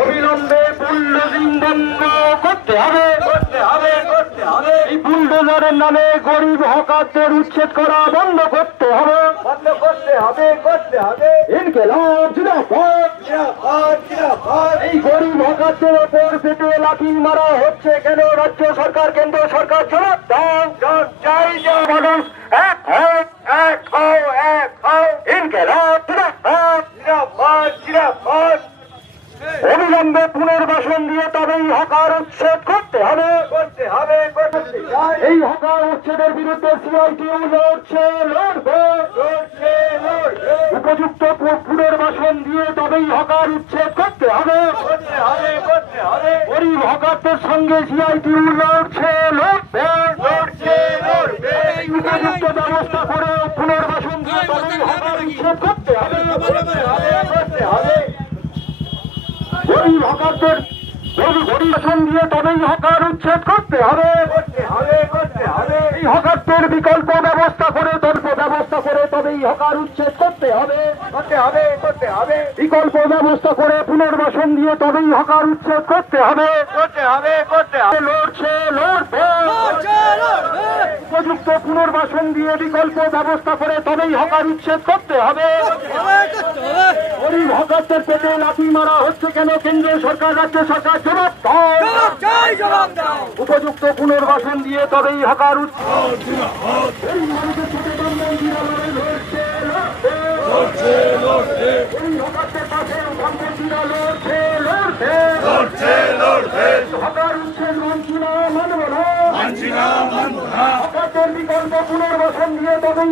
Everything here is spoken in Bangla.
অবিলম্বে বুলডোজিং বন্ধ করতে হবে। এই বুলডোজারের নামে গরিব হকারদের উচ্ছেদ করা বন্ধ করতে হবে। ইনকিলাব জিন্দাবাদ। এই গরিব হকারদের ওপর পেটে লাঠি মারা হচ্ছে কেন? রাজ্য সরকার কেন্দ্র সরকার জবাব দাও। মানুষ এক হও, এক হও, এক হও। ইনকিলাব জিন্দাবাদ। অবিলম্বে পুনর্বাসন দিয়ে তবেই হকার উচ্ছেদ করতে হবে। এই হকার উচ্ছেদের বিরুদ্ধে সিআইটিউ লড়ছে, লড়বে। উপযুক্ত পুনর্বাসন দিয়ে তবেই হকার উচ্ছেদ করতে হবে। গরিব হকারদের সঙ্গে সিআইটিউ লড়ছে, লড়বে। উপযুক্ত ব্যবস্থা করে পুনর্বাসন দিয়ে তবেই হকার উচ্ছেদ করতে হবে। গরিব হকারদের পরিবেশন দিয়ে তবেই হকার উচ্ছেদ করতে হবে। এই হকারদের বিকল্প ব্যবস্থা করে তবেই হকার উচ্ছেদ করতে হবে। বিকল্প ব্যবস্থা করে পুনর্বাসন দিয়ে তবেই হকার উচ্ছেদ করতে হবে। লড়ছে, লড়বে। উপযুক্ত পুনর্বাসন দিয়ে বিকল্প ব্যবস্থা করে তবেই হকার উচ্ছেদ করতে হবে। গরিব হকারদের পেটে লাঠি মারা হচ্ছে কেন? কেন্দ্র সরকার রাজ্য সরকার জবাব দাও। উপযুক্ত পুনর্বাসন দিয়ে তবেই হকার হকার উচ্ছেদ মানছি না, মানব না। হকারদের বিকল্প পুনর্বাসন দিয়ে তবেই